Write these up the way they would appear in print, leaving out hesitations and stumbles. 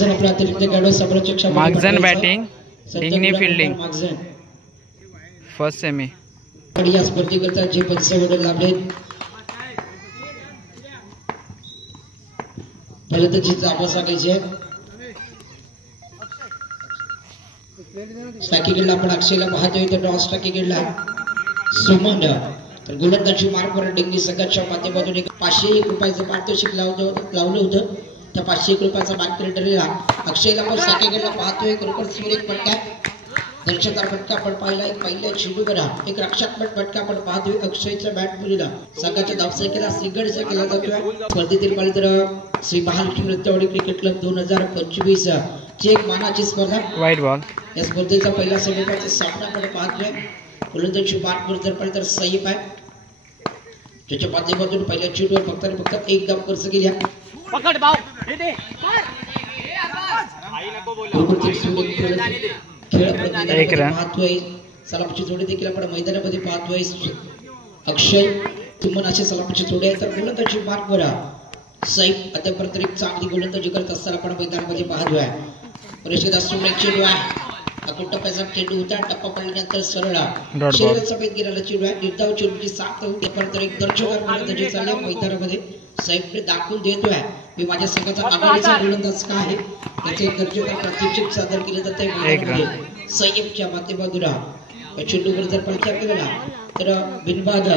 आपला अतिरिक्त खेळाडू समोरच्या मागझन बॅटिंग ढिंगणी फिल्डिंग फर्स्ट सेमी या स्पर्धेकरता जे पंच लाभले फलंदाजी जावा सांगायचे स्ट्रायकिंगला आपण अक्षयला पाहतोय तर ड्रॉ स्ट्रायकिंगला सुमन तर गोलंदाजी मार्गवर ढिंगणी संघाच्या माध्यमातून 501 रुपयाचं पारितोषिक लावलं होतं. त्या 501 रुपयाचा बँक ठरलेला अक्षयला पण स्ट्रायकिंगला पाहतोय खरोखर सुरेख फटका दर्शकदार फटका आपण पाहिला एक पहिल्या चेंडूवरा एक रक्षात्मक फटका आपण पाहतोय अक्षयच्या बॅट मुलीला संघाच्या धावसंख्येला सिंगडचा केला जातोय. स्पर्धेतील पाहिलं तर श्री महालक्ष्मी नृत्यवाडी क्रिकेट क्लब 2025 ची एक मानाची स्पर्धा वाईट बॉल या स्पर्धेचा पहिला समीपाचा सामना आपण पाहतोय. गोलंदाजी मार्कवर जर पाहिलं तर सईफ आहे त्याच्या माध्यमातून पहिल्या चेंडूवर फक्त आणि फक्त एक धाव खर्च केल्या पकड भाऊ खेळ पाहतोय सलामीची जोडी देखील आपण मैदानामध्ये पाहतोय. अक्षय सुमन असे सलामीची जोडी आहे तर गोलंदाजी मार्कवर सईफ अद्यापर्यंत एक चांगली गोलंदाजी करत असताना आपण मैदानामध्ये पाहतोय. परिषद असून एक चेंडू आहे अकोट टप्प्याचा चेंडू होता टप्पा पडल्यानंतर सरळ शरीराचा भेद गेलेला चेंडू आहे निर्धाव चेंडूची साथ होऊन परत एक दर्शकांना गोलंदाजी चालल्या मैदानामध्ये सैफने दाखवून देतोय मी माझ्या संघाचा आघाडीचा गोलंदाज काय आहे याचे एक दर्शकांना प्रात्यक्षिक सादर केले जाते मैदानामध्ये सैफच्या माध्यमातून चेंडूवर जर विचार केला तर बिनबाद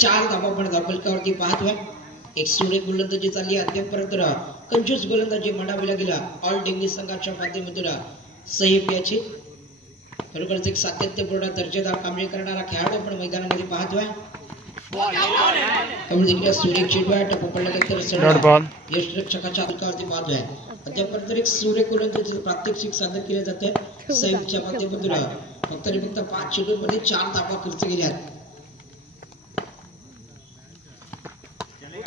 4 धावा आपण धावफलकावरती पाहतोय. एक सुरेख गोलंदाजी चालली अद्यापर्यंत कंजूस गोलंदाजी म्हणावी लागेल ऑल ढिंगणी संघाच्या माध्यमातून सैफ याची खरोखरच एक सातत्यपूर्ण दर्जेदार कामगिरी करणारा खेळाडू आपण मैदानामध्ये पाहतोय. त्यामुळे देखील सुरेख चेंडू आहे टप्पा पडल्यानंतर यष्टीरक्षकाच्या अंकावरती पाहतोय. अद्यापर्यंत एक सुरेख गोलंदाजीचं प्रात्यक्षिक सादर केले जाते सैफच्या माध्यमातून फक्त आणि फक्त 5 चेंडूमध्ये 4 धावा खर्च केल्या.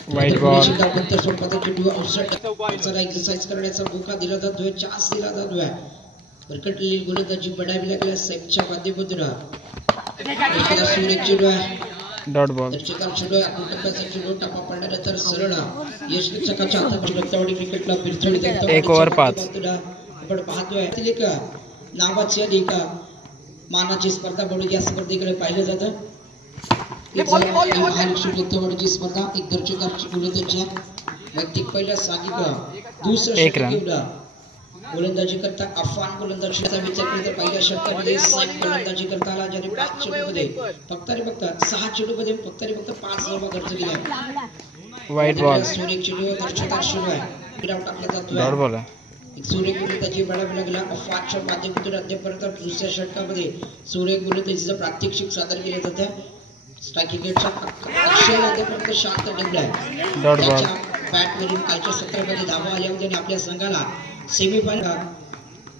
वाईट बॉल एक्सरसाइज करण्याचा मोका दिला जातोय चान्स दिला जातोय. बरकटलेली गोलंदाजी बढावी लागल्या सैफच्या माध्यमातून सुरेख चेंडू आहे डॉट बॉल दर्शकांना चेंडू आहे अकोट टप्प्याचा चेंडू टप्पा पडल्यानंतर सरळ यशचकाच्या हातामध्ये रक्तवाडी क्रिकेटला बिरथडी 1 ओव्हर 5 आपण पाहतोय एक नावाची आणि एक मानाची स्पर्धा म्हणून या स्पर्धेकडे पाहिलं जातं. महालक्ष्मी नृत्यवाडीची स्पर्धा एक दर्शकांची गोलंदाजी आहे वैयक्तिक पहिल्या सागिक दुसऱ्या गोलंदाजी करता अफवान गोलंदाजीचा विचार केला तर पहिल्या षटकामध्ये सैफ गोलंदाजी करता आला ज्याने 5 चेंडूमध्ये फक्त आणि फक्त 6 चेंडूमध्ये फक्त आणि फक्त 5 धावा खर्च केल्या. वाईट बॉल सुरेख चेंडू दर्शकांना सुरू आहे डाव टाकला डॉट जातोय. बॉल एक सुरेख गोलंदाजी बढावी लागला अफवानच्या माध्यमातून अद्यापर्यंत दुसऱ्या षटकामध्ये सुरेख गोलंदाजीचं प्रात्यक्षिक सादर केलं जातं. स्ट्रायकिंगच्या अक्षयला अद्यापर्यंत शांत ठेवलाय डॉट बॉल बॅटवरून कालच्या सत्रामध्ये धावा आल्या होत्या आणि आपल्या संघाला सेमीफायनल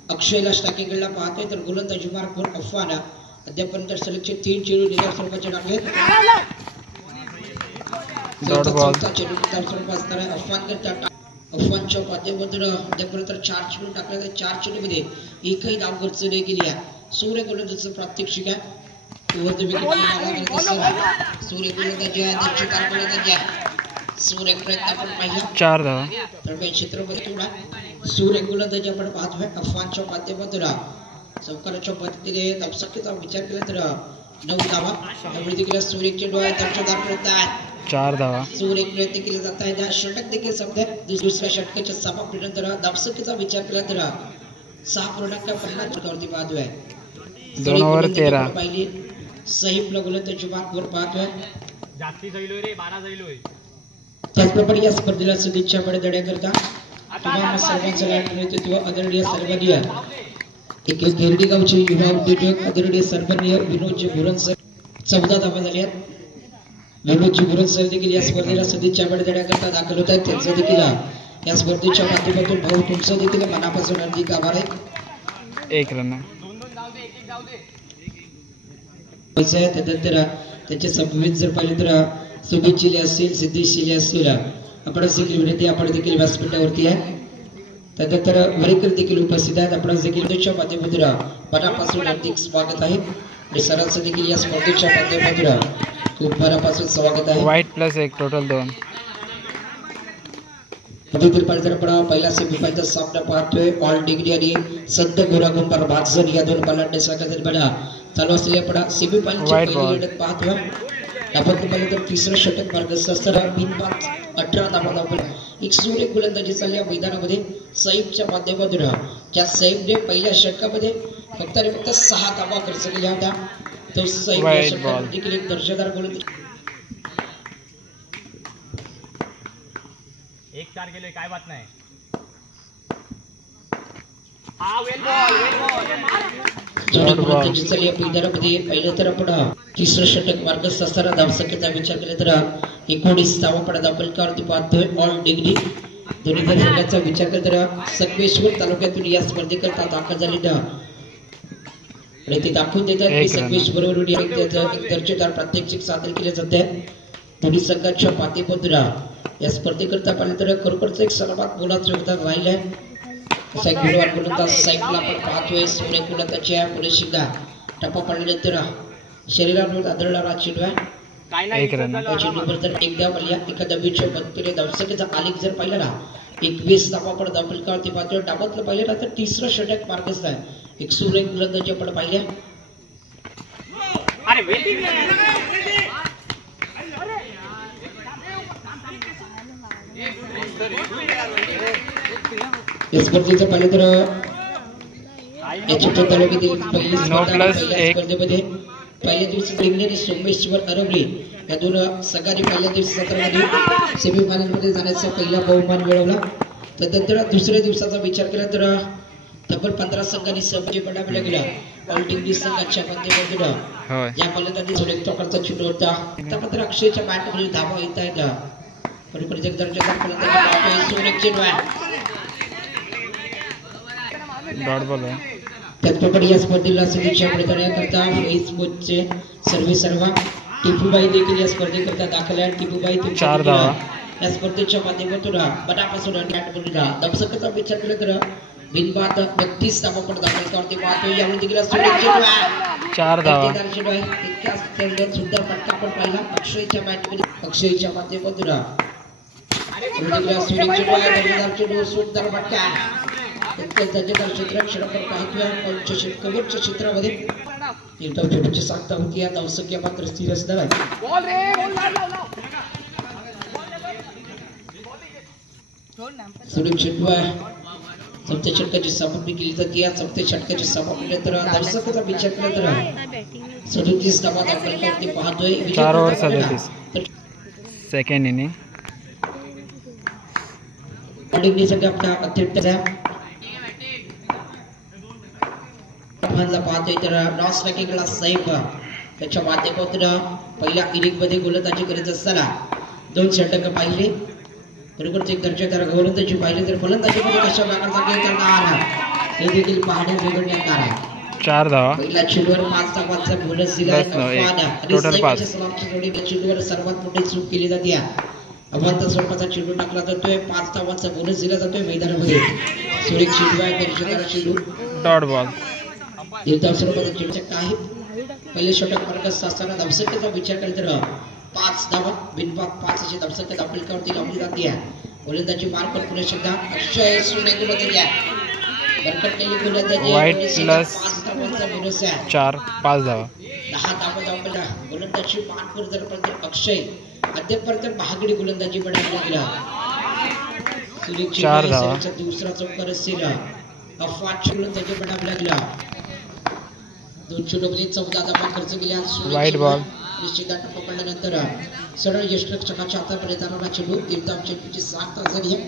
अक्षयला स्ट्रायकिंगला पाहतोय तर गोलंदाजी मार्कवर अफवान अद्यापर्यंत सलगचे 3 चेंडू निराश स्वरूपाचे टाकले डॉट बॉल चेंडू निराश स्वरूपात असताना अफवानच्या माध्यमातून अद्यापर्यंत 4 चेंडू टाकले तर 4 चेंडूमध्ये एकही धाव खर्च नाही केली आहे. सूर्य गोलंदाजीचं प्रात्यक्षिक आहे वरती विकेट सूर्य गोलंदाजी आहे दर्शकांना गोलंदाजी आहे सूर्य प्रयत्न आपण पाहिला 4 धावा तर क्षेत्रामध्ये थोडा सूर्य गोलंदाजी आपण पाहतोय अफवानच्या माध्यमातून चौकाराच्या पद्धतीने धावसंख्येचा विचार केला तर 9 धावा त्यामुळे देखील सूर्य चेंडू आहे दर्शकदार प्रयत्न आहे 4 धावा सूर्य प्रयत्न केले जात आहे त्या षटक देखील समजा दुसऱ्या षटकाच्या समाप्तीनंतर धावसंख्येचा विचार केला तर 6.50 वरती पाहतोय. 2 ओव्हर 13 पाहिली सैफला गोलंदाजी मार्कवर पाहतोय जास्ती जैलोय रे 12 जैलोय. त्याचप्रमाणे या स्पर्धेला सदिच्छा बडदड्या करता तुम्हाला सर्वांचं नेतृत्व आदरणीय सर्वनीय एक गिरडी गावचे युवा उद्योजक आदरणीय सर्वनीय विनोदजी भुरण सर 14 धावा झाल्या. विनोदजी भुरण सर देखील या स्पर्धेला सदिच्छा बडदड्या करता दाखल होत आहेत त्यांचं देखील या स्पर्धेच्या माध्यमातून भाऊ तुमचं देखील मनापासून हार्दिक आभार आहे. 1 रन त्यानंतर त्याचे समवेत जर पाहिले तर सुमित चिले असतील सिद्धेश चिले असतील आपण देखील विनंती आपण देखील व्यासपीठावरती आहे. त्यानंतर वरेकर देखील उपस्थित आहेत आपण देखील त्याच्या माध्यमातून मनापासून हार्दिक स्वागत आहे आणि सरांचं देखील या स्पर्धेच्या माध्यमातून खूप मनापासून स्वागत आहे. वाईट +1 टोटल 2 देखील पाहिजे पहिला सेमीफायनलचा सामना पाहतोय ऑल डिग्री आणि संत गोरागुंबर भागजन या दोन बलाढ्याच्या दरम्यान चालू असलेल्या सेमीफायनलची पहिली लढत पाहतोय. आपण पाहिलं तर तिसरं षटक मार्गस्थ असताना बिनबाद 18 धावा धावल्या. एक सुरेख गोलंदाजी चालली या मैदानामध्ये सैफच्या माध्यमातून. ज्या सैफने पहिल्या षटकामध्ये फक्त आणि फक्त 6 धावा खर्च केल्या होत्या. तो सैफ या षटकात देखील एक दर्जेदार गोलंदाजी. 1-4 गेलोय काय बात नाही. हा वेल बॉल चालली या मैदानामध्ये. पहिलं तर आपण तिसरं षटक मार्गस्थ असताना धावसंख्येचा विचार केला तर 19 धावा पडा धावफलकावरती पाहतोय ऑल डिग्री. दोन्ही संघाचा विचार केला तर संगमेश्वर तालुक्यातून या स्पर्धेकरता दाखल झालेल्या आणि ते दाखवून देतात की संगमेश्वर बरोबर एक दर्जेदार प्रात्यक्षिक सादर केले जाते. दोन्ही संघाच्या पाठीबंधून या स्पर्धेकरता पाहिलं तर खरोखरच एक सर्वात मोलाचं योगदान राहिलं आहे. साईडला आपण पाहतोय सोने गोलंदाजीच्या पुढे शिंगा टप्पा पडल्यानंतर शरीरावर आदळणारा चेंडू आहे. चेंडूवर जर एकदा वळल्या एका दबीच्या बंदीने धावसंख्येचा आलेख जर पाहिला ना 21 धावा पण धावफलकावरती पाहतोय. डाबातलं पाहिलं ना तर तिसरं षटक मार्गस्थ आहे. एक सुरेख गोलंदाजी आपण पाहिल्या. या स्पर्धेचं पाहिलं तर या चित्र तालुक्यातील पहिली स्पर्धेमध्ये पहिल्या दिवशी लिंगणे आणि सोमेश्वर अरवली या दोन संघांनी पहिल्या दिवशी सत्रामध्ये सेमीफायनलमध्ये जाण्याचा पहिला बहुमान मिळवला. त्यानंतर दुसऱ्या दिवसाचा विचार केला तर तब्बल 15 संघांनी सहभागी पडायला गेला. ऑल डिग्री संघाच्या माध्यमातून या फलंदाजी सुरेख प्रकारचा चेंडू होता. त्यानंतर अक्षयच्या बॅटमध्ये धावा येत आहेत. बरोबर एक दर्जेदार फलंदाजी सुरेख चेंडू आहे. त्याचप्रमाणे या स्पर्धेला शुभेच्छा करता फेसबुकचे सर्व टिपूबाई देखील या स्पर्धेकरता दाखल आहे. टिपूबाई 4 धावा या स्पर्धेच्या माध्यमातून मनापासून धावसंख्येचा विचार केला तर बिनबाद 32 धावा पण दाखल पाहतोय. यावेळी देखील 4 धावा सुंदर फटका पण पाहिला अक्षयच्या बॅटमध्ये. अक्षयच्या माध्यमातून सुंदर फटका दर्जेदार क्षेत्ररक्षण आपण पाहतोय. कव्हरच्या क्षेत्रामध्ये एकदम छोटीशी सांगता होती. या धावसंख्या मात्र स्थिर असणार आहे. सुरेख चेंडू आहे. चौथ्या षटकाची समाप्ती केली जाते. या चौथ्या षटकाची समाप्ती तर धावसंख्येचा विचार केला तर 37 धावा दाखल पाहतोय. 4 ओव्हर 37 सेकंड इनिंग. आपला अत्यंत पाहतोय तर नॉन स्ट्रायकिंगला सैफ त्याच्या माध्यमातून पहिल्या इनिंग मध्ये गोलंदाजी करत असताना 2 षटक पाहिले. बरोबर एक दर्जेदार गोलंदाजी पाहिले तर फलंदाजीमध्ये कशा प्रकारचा खेळ करणार हे देखील पाहणे बिघडण्यात आला. 4 धावा पहिल्या चेंडूवर 5 धावांचा बोनस दिला. चेंडूवर सर्वात मोठी चूक केली जाते. अवंत स्वरूपाचा चेंडू टाकला जातोय. 5 धावांचा बोनस दिला जातोय मैदानामध्ये. सुरेख चेंडू आहे. दर्जेदार चेंडू डॉट बॉल. काही पहिले षटक मार्गस्थ असताना धावसंख्येचा विचार केला तर 5 धावा बिनबाद 5 अशी धावसंख्या धावफलकावरती लावली जाते. गोलंदाजी मार पण पुन्हा शब्द अक्षय सुरेख गोलंदाजी बरकट केली गोलंदाजी 5 धावांचा बोनस आहे. 5 धावा 10 धावा धावला. गोलंदाजी मार जर पर्यंत अक्षय अद्यापर्यंत महागडी गोलंदाजी बनायला गेला. सुरेख 4 धावा दुसरा चौकार असेल. अफवाट गोलंदाजी बनायला गेला. 2 चेंडूमध्ये 14 धावा खर्च केल्या. वाईट बॉल निश्चितता टप्पा पडल्यानंतर सरळ यष्टरक्षकाच्या हातापर्यंत जाणारा चेंडू एकदम चेंडूची 7 तास झाली आहे.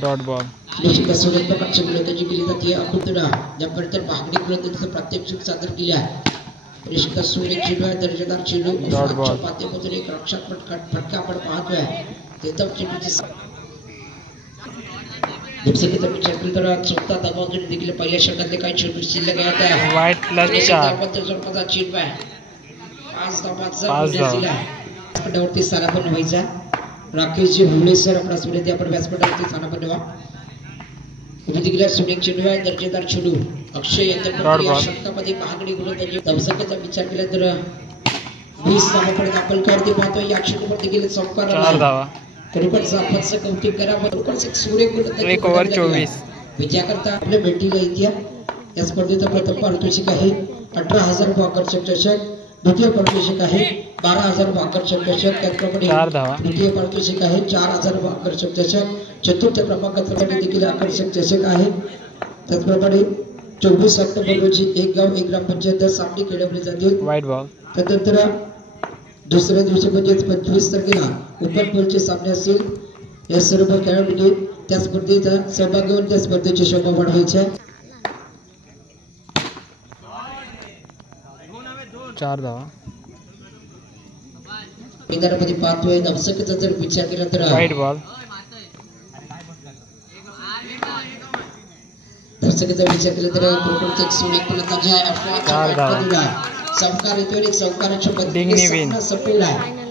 Dot ball. निश्चितता सुरेख प्रकारची गोलंदाजी केली जाते. अकुतडा ज्यापर्यंत महागडी गोलंदाजीचं प्रात्यक्षिक सादर केले आहे. निश्चितता सुरेख चेंडू आहे. दर्जेदार चेंडू माध्यमातून एक रक्षात्मक फटका आपण पाहतोय. एकदम चेंडूची धावसंख्येचा विचार केला तर 14 धावांतून देखील पहिल्या षटकातले काही चेंडू शिल्लक आहेत. वाईट प्लस 4 स्वरूपाचा चेंडू आहे. 5 धावांचा व्यासपीठावरती स्थानापन्न व्हायचा. राकेशजी हुले सर आपला सुरेश आपण व्यासपीठावरती स्थानापन्न व्हा. देखील सुरेख चेंडू आहे. दर्जेदार चेंडू अक्षय यांच्या षटकामध्ये महागडी गोलंदाजी धावसंख्येचा विचार केला तर 20 धावांपर्यंत आपण करते पाहतोय या क्षेत्रावरती गेले 4 धावा. खरोखरच आपणचं कौतुक करा. खरोखरच एक सूर्यकुल 1 ओव्हर 24. विजयाकरता आपल्या भेटीला इतिहास या स्पर्धेचा प्रथम पारितोषिक आहे 18,000 आकर्षक चषक. द्वितीय पारितोषिक आहे 12,000 आकर्षक चषक. त्याचप्रमाणे 4 धावा. तृतीय पारितोषिक आहे 4,000 आकर्षक चषक. चतुर्थ क्रमांकाचा देखील आकर्षक चषक आहे. त्याचप्रमाणे 24 ऑक्टोबर रोजी 1 गाव 1 ग्रामपंचायत सामने खेळवले जातील. वाईट बॉल. त्यानंतर दुसऱ्या दिवशी म्हणजेच 25 तारखेला ओपन बॉलचे सामने असतील. या सर्व खेळाडूंनी त्या स्पर्धेचा सहभाग घेऊन त्या स्पर्धेची शोभा वाढवायची आहे. 4 धावा. मैदानामध्ये पाहतोय नवसकचा जर विचार केला तर वाईट बॉल. दर्शकाचा विचार केला तर प्रकृती एक सुरेख फलंदाज आहे. चार धावा. संस्कार येतो एक संस्काराच्या डिंगनी विन. संपलेला आहे.